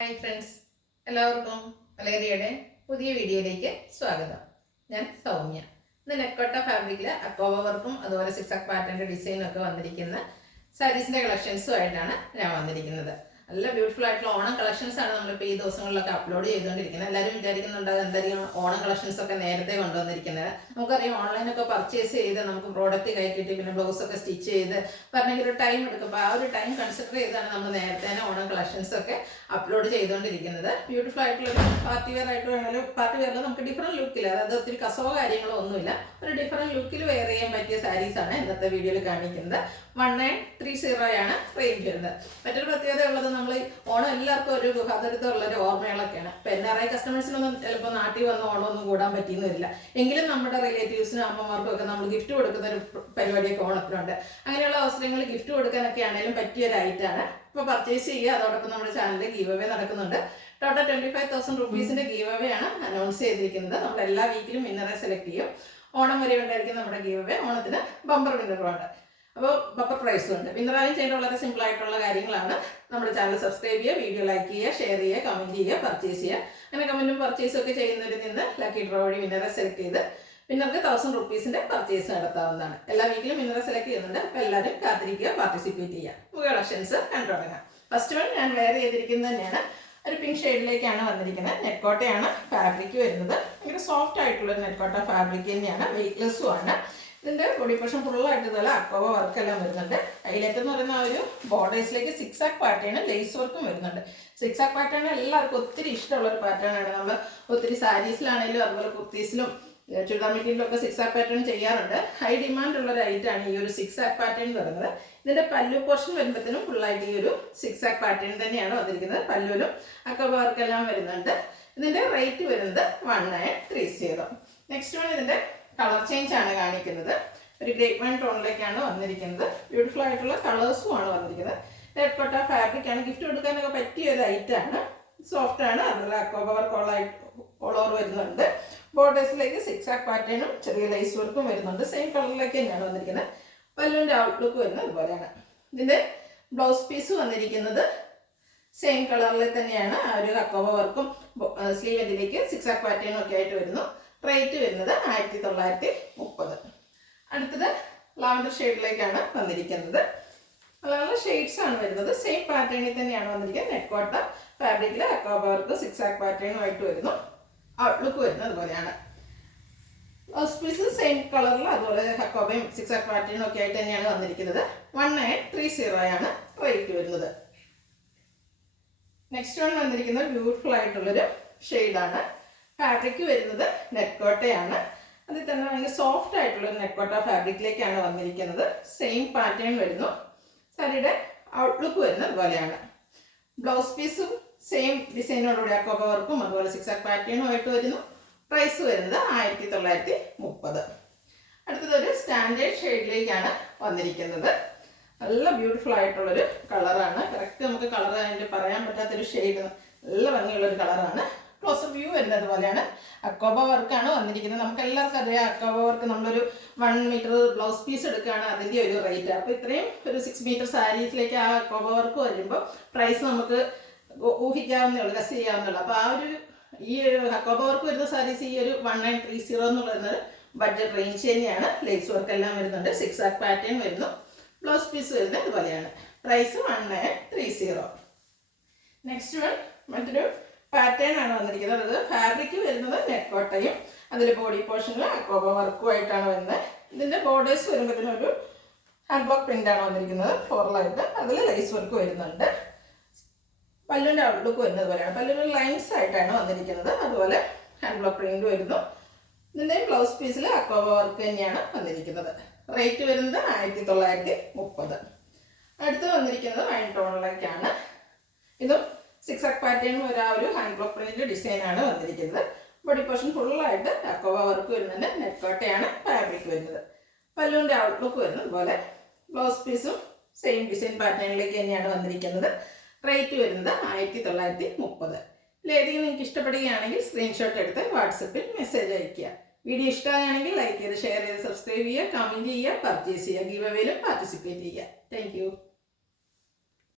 Hi friends, എല്ലാവർക്കും വലേറിയയുടെ പുതിയ വീഡിയോയിലേക്ക് സ്വാഗതം. ഞാൻ സൗമ്യ. ഇന്ന് നെക്കോട്ട ഫാബ്രിക്കിൽ അക്കോവ വർക്കും അതുപോലെ സിക്സാക് പാറ്റേണിൻ്റെ ഡിസൈനും ഒക്കെ വന്നിരിക്കുന്ന സാരീസിൻ്റെ കളക്ഷൻസുമായിട്ടാണ് ഞാൻ വന്നിരിക്കുന്നത്. നല്ല ബ്യൂട്ടിഫുൾ ആയിട്ടുള്ള ഓണം കളക്ഷൻസ് ആണ് നമ്മളിപ്പോൾ ഈ ദിവസങ്ങളിലൊക്കെ അപ്ലോഡ് ചെയ്തുകൊണ്ടിരിക്കുന്നത്. എല്ലാവരും വിചാരിക്കുന്നുണ്ട് എന്തായാലും ഓണം കളക്ഷൻസ് ഒക്കെ നേരത്തെ കൊണ്ടുവന്നിരിക്കുന്നത്. നമുക്കറിയാം, ഓൺലൈനൊക്കെ പർച്ചേസ് ചെയ്ത് നമുക്ക് പ്രോഡക്റ്റ് കൈ കിട്ടി പിന്നെ ബ്ലൗസൊക്കെ സ്റ്റിച്ച് ചെയ്ത് പറഞ്ഞെങ്കിൽ ഒരു ടൈം എടുക്കും. അപ്പോൾ ആ ഒരു ടൈം കൺസിഡർ ചെയ്താണ് നമ്മൾ നേരത്തെ തന്നെ ഓണം കളക്ഷൻസ് ഒക്കെ അപ്ലോഡ് ചെയ്തുകൊണ്ടിരിക്കുന്നത്. ബ്യൂട്ടിഫുൾ ആയിട്ടുള്ളൊരു പാർട്ടി വെയർ ആയിട്ട് വേണമെങ്കിലും പാർട്ടി വെയറിൽ നമുക്ക് ഡിഫറെൻറ്റ് ലുക്കിൽ, അതായത് ഒത്തിരി കസവോ കാര്യങ്ങളോ ഒന്നുമില്ല, ഒരു ഡിഫറെൻറ്റ് ലുക്കിൽ വെയർ ചെയ്യാൻ പറ്റിയ സാരീസാണ് ഇന്നത്തെ വീഡിയോയിൽ കാണിക്കുന്നത്. 1930 ആണ് റേഞ്ച് വരുന്നത്. മറ്റൊരു പ്രത്യേകത ഉള്ളത്, നമ്മൾ ഓണം എല്ലാവർക്കും ഒരു ഗുഹാതരത്തുള്ളൊരു ഓർമ്മകളൊക്കെയാണ്. ഇപ്പം NRI കസ്റ്റമേഴ്സിനൊന്നും ചിലപ്പോൾ നാട്ടിൽ വന്ന് ഓണമൊന്നും കൂടാൻ പറ്റിയെന്ന് വരില്ല. എങ്കിലും നമ്മുടെ റിലേറ്റീവ്സിനും അമ്മമാർക്കും ഒക്കെ നമ്മൾ ഗിഫ്റ്റ് കൊടുക്കുന്ന ഒരു പരിപാടിയൊക്കെ ഓണത്തിനുണ്ട്. അങ്ങനെയുള്ള അവസരങ്ങളിൽ ഗിഫ്റ്റ് കൊടുക്കാനൊക്കെ ആണെങ്കിലും പറ്റിയൊരായിട്ടാണ്. ഇപ്പോൾ പർച്ചേസ് ചെയ്യുക. അതോടൊപ്പം നമ്മുടെ ചാനലിൽ ഗീവ് അവേ നടക്കുന്നുണ്ട്. ടോട്ടൽ 25,000 റുപ്പീസിൻ്റെ ഗീവ് അവേ ആണ് അനൗൺസ് ചെയ്തിരിക്കുന്നത്. നമ്മൾ എല്ലാ വീക്കിലും വിന്നറെ സെലക്ട് ചെയ്യും. ഓണം വരെ ഉണ്ടായിരിക്കും നമ്മുടെ ഗീവ് അവേ. ഓണത്തിന് ബമ്പർ വിന്നറുണ്ട്, അപ്പോൾ ബമ്പർ പ്രൈസും ഉണ്ട്. വിന്നറായും ചെയ്യുന്ന വളരെ സിമ്പിൾ ആയിട്ടുള്ള കാര്യങ്ങളാണ്. നമ്മുടെ ചാനൽ സബ്സ്ക്രൈബ് ചെയ്യുക, വീഡിയോ ലൈക്ക് ചെയ്യുക, ഷെയർ ചെയ്യുക, കമൻറ്റ് ചെയ്യുക, പർച്ചേസ് ചെയ്യുക. അങ്ങനെ കമൻറ്റും പർച്ചേസും ഒക്കെ ചെയ്യുന്നവരിൽ നിന്ന് ലക്കി ഡ്രോ വഴി വിന്നറെ സെലക്ട് ചെയ്ത് വിന്നർക്ക് 1000 റുപ്പീസിൻ്റെ പർച്ചേസ് നടത്താവുന്നതാണ്. എല്ലാ വീക്കിലും വിന്നറെ സെലക്ട് ചെയ്യുന്നുണ്ട്. അപ്പോൾ എല്ലാവരും കാത്തിരിക്കുക, പാർട്ടിസിപ്പേറ്റ് ചെയ്യുക. നമുക്ക് കളക്ഷൻസ് കണ്ടു തുടങ്ങാം. ഫസ്റ്റ് വൺ ഞാൻ വെയർ ചെയ്തിരിക്കുന്നത് തന്നെയാണ്. ഒരു പിങ്ക് ഷെയ്ഡിലേക്കാണ് വന്നിരിക്കുന്നത്. നെറ്റ്കോട്ടയാണ് ഫാബ്രിക് വരുന്നത്. ഭയങ്കര സോഫ്റ്റ് ആയിട്ടുള്ളൊരു നെറ്റ്കോട്ട ഫാബ്രിക് തന്നെയാണ്. വെയ്റ്റ്ലെസ്സും ആണ്. ഇതിൻ്റെ ബോഡി പോർഷൻ ഫുള്ളായിട്ട് ഇതുപോലെ അക്കോവ വർക്കെല്ലാം വരുന്നുണ്ട്. ഹൈലൈറ്റ് എന്ന് പറയുന്ന ഒരു ബോർഡേഴ്സിലേക്ക് സിക്സാക് പാറ്റേൺ ലേസ് വർക്കും വരുന്നുണ്ട്. സിക്സാക് പാറ്റേൺ എല്ലാവർക്കും ഒത്തിരി ഇഷ്ടമുള്ളൊരു പാറ്റേൺ ആണ്. നമ്മൾ ഒത്തിരി സാരീസിലാണെങ്കിലും അതുപോലെ കുർത്തീസിലും ചുരിദാർ മെറ്റീരിയലും ഒക്കെ സിക്സാക് പാറ്റേൺ ചെയ്യാറുണ്ട്. ഹൈ ഡിമാൻഡ് ഉള്ള ഒരു ഐറ്റാണ് ഈ ഒരു സിക്സാക് പാറ്റേൺ എന്ന് പറയുന്നത്. ഇതിൻ്റെ പല്ലു പോർഷൻ വരുമ്പോഴത്തേനും ഫുള്ളായിട്ട് ഈ ഒരു സിക്സാക് പാറ്റേൺ തന്നെയാണ് വന്നിരിക്കുന്നത്. പല്ലുവിലും അക്കോവ വർക്കെല്ലാം വരുന്നുണ്ട്. ഇതിൻ്റെ റേറ്റ് വരുന്നത് 1930. നെക്സ്റ്റ് വൺ ഇതിൻ്റെ കളർ ചേഞ്ച് ആണ് കാണിക്കുന്നത്. ഒരു ഗ്രേപ്പ് വൈൻ ടോണിലേക്കാണ് വന്നിരിക്കുന്നത്. ബ്യൂട്ടിഫുൾ ആയിട്ടുള്ള കളേഴ്സും ആണ് വന്നിരിക്കുന്നത്. നെറ്റ്കോട്ട ഫാബ്രിക് ആണ്. ഗിഫ്റ്റ് കൊടുക്കാനൊക്കെ പറ്റിയ ഒരു ഐറ്റാണ്. സോഫ്റ്റ് ആണ്. അതുപോലെ അക്കോവ വർക്ക് ഓൾ ഓവർ വരുന്നുണ്ട്. ബോർഡേഴ്സിലേക്ക് സിക്സാക് പാറ്റേണും ചെറിയ ലൈസ് വർക്കും വരുന്നുണ്ട്. സെയിം കളറിലേക്ക് തന്നെയാണ് വന്നിരിക്കുന്നത്. പല്ലുവിൻ്റെ ഔട്ട്ലുക്ക് വരുന്നത് അതുപോലെയാണ്. ഇതിൻ്റെ ബ്ലൗസ് പീസ് വന്നിരിക്കുന്നത് സെയിം കളറിൽ തന്നെയാണ്. ആ ഒരു അക്കോവ വർക്കും സ്ലീവ് ഇതിലേക്ക് സിക്സാക് പാറ്റേണും ഒക്കെ ആയിട്ട് വരുന്നു. റേറ്റ് വരുന്നത് 1930. അടുത്തത് ലാവൻഡർ ഷെയ്ഡിലേക്കാണ് വന്നിരിക്കുന്നത്. നല്ല ഷെയ്ഡ്സ് ആണ് വരുന്നത്. സെയിം പാറ്റേണിൽ തന്നെയാണ് വന്നിരിക്കുന്നത്. നെറ്റ്കോട്ട ഫാബ്രിക്കിൽ അക്കോവ വർക്ക് സിക്സാക് പാറ്റേണുമായിട്ട് വരുന്നു. ഔട്ട്ലുക്ക് വരുന്നത് അതുപോലെയാണ്. ബ്ലൗസ് പീസ് സെയിം കളറിൽ അതുപോലെ അക്കോവയും സിക്സാക് പാറ്റേണും ഒക്കെ ആയിട്ട് തന്നെയാണ് വന്നിരിക്കുന്നത്. 1930 ആണ് റേറ്റ് വരുന്നത്. നെക്സ്റ്റ് വൺ വന്നിരിക്കുന്നത് ബ്യൂട്ടിഫുൾ ആയിട്ടുള്ളൊരു ഷെയ്ഡാണ്. ഫാബ്രിക് വരുന്നത് നെറ്റ്കോട്ടയാണ്. അതിൽ തന്നെ ഭയങ്കര സോഫ്റ്റ് ആയിട്ടുള്ള നെറ്റ്കോട്ട ഫാബ്രിക്കിലേക്കാണ് വന്നിരിക്കുന്നത്. സെയിം പാറ്റേൺ വരുന്നു. സാരിയുടെ ഔട്ട്ലുക്ക് വരുന്നത് അതുപോലെയാണ്. ബ്ലൗസ് പീസും സെയിം ഡിസൈനോടുകൂടി അക്കോവ വർക്കും അതുപോലെ സിക്സാക് പാറ്റേണും ആയിട്ട് വരുന്നു. പ്രൈസ് വരുന്നത് 1930. അടുത്തതൊരു സ്റ്റാൻഡേർഡ് ഷെയ്ഡിലേക്കാണ് വന്നിരിക്കുന്നത്. നല്ല ബ്യൂട്ടിഫുൾ ആയിട്ടുള്ളൊരു കളറാണ്. കറക്റ്റ് നമുക്ക് കളർ അതിൻ്റെ പറയാൻ പറ്റാത്തൊരു ഷെയ്ഡ്, നല്ല ഭംഗിയുള്ളൊരു കളറാണ്. ക്ലോസർ വ്യൂ വരുന്നത് പോലെയാണ്. അക്കോവ വർക്കാണ് വന്നിരിക്കുന്നത്. നമുക്ക് എല്ലാവർക്കും അറിയാം, അക്കോവ വർക്ക് നമ്മളൊരു 1 മീറ്റർ ബ്ലൗസ് പീസ് എടുക്കുകയാണ് അതിൻ്റെ ഒരു റേറ്റ്. അപ്പോൾ ഇത്രയും ഒരു 6 മീറ്റർ സാരീസിലേക്ക് ആ അക്കോവ വർക്ക് വരുമ്പോൾ പ്രൈസ് നമുക്ക് ഊഹിക്കാവുന്നേ ഉള്ളൂ, ഗസ് ചെയ്യാവുന്നേ ഉള്ളൂ. അപ്പോൾ ആ ഒരു ഈ അക്കോവ വർക്ക് വരുന്ന സാരീസ് ഈ ഒരു 1930 എന്ന് പറയുന്നത് ബഡ്ജറ്റ് റേഞ്ച് തന്നെയാണ്. ലേസ് വർക്ക് എല്ലാം വരുന്നുണ്ട്. സിക്സാക് പാറ്റേൺ വരുന്നു. ബ്ലൗസ് പീസ് വരുന്നത് അതുപോലെയാണ്. പ്രൈസ് 1930. നെക്സ്റ്റ് വൺ മറ്റൊരു പാറ്റേൺ ആണ് വന്നിരിക്കുന്നത്. അത് ഫാബ്രിക് വരുന്നത് നെറ്റ്കോട്ടയും അതിൽ ബോഡി പോർഷനിൽ അക്കോവ വർക്കുമായിട്ടാണ് വരുന്നത്. ഇതിൻ്റെ ബോർഡേഴ്സ് വരുമ്പോഴത്തേനും ഒരു ഹാൻഡ് ബ്ലോക്ക് പ്രിൻ്റ് ആണ് വന്നിരിക്കുന്നത് ഫോറലായിട്ട്. അതിൽ ലൈസ് വർക്ക് വരുന്നുണ്ട്. പല്ലുവിൻ്റെ ഔട്ട്ലുക്ക് വരുന്നത് പോലെയാണ്. പല്ലുവിൻ്റെ ലൈൻസ് ആയിട്ടാണ് വന്നിരിക്കുന്നത്. അതുപോലെ ഹാൻഡ് ബ്ലോക്ക് പ്രിൻ്റ് വരുന്നു. ഇതിൻ്റെ ബ്ലൗസ് പീസിൽ അക്കോവ വർക്ക് തന്നെയാണ് വന്നിരിക്കുന്നത്. റേറ്റ് വരുന്നത് 1930. അടുത്ത് വന്നിരിക്കുന്നത് വൈൻ ടോണിലേക്കാണ്. ഇതും സിക്സാക് പാറ്റേണും ഒരു ഹാൻഡ് ബ്ലോക്ക് പ്രിന്റ് ഡിസൈനാണ് വന്നിരിക്കുന്നത്. ബോഡി പോർഷൻ ഫുള്ളായിട്ട് അക്കോവ വർക്ക് വരുന്നുണ്ട്. നെറ്റ്കോട്ടയാണ് ഫാബ്രിക് വരുന്നത്. പല്ലുവിൻ്റെ ഔട്ട്ലുക്ക് വരുന്നത് അതുപോലെ. ബ്ലൗസ് പീസും സെയിം ഡിസൈൻ പാറ്റേണിലേക്ക് തന്നെയാണ് വന്നിരിക്കുന്നത്. റേറ്റ് വരുന്നത് 1930. ഇതിലേതെങ്കിലും നിങ്ങൾക്ക് ഇഷ്ടപ്പെടുകയാണെങ്കിൽ സ്ക്രീൻഷോട്ട് എടുത്ത് വാട്സപ്പിൽ മെസ്സേജ് അയയ്ക്കുക. വീഡിയോ ഇഷ്ടമാണെങ്കിൽ ലൈക്ക് ചെയ്ത് ഷെയർ ചെയ്ത് സബ്സ്ക്രൈബ് ചെയ്യുക, കമൻറ്റ് ചെയ്യുക, പർച്ചേസ് ചെയ്യുക, ഗീവ് അവേയിലും പാർട്ടിസിപ്പേറ്റ് ചെയ്യുക. താങ്ക്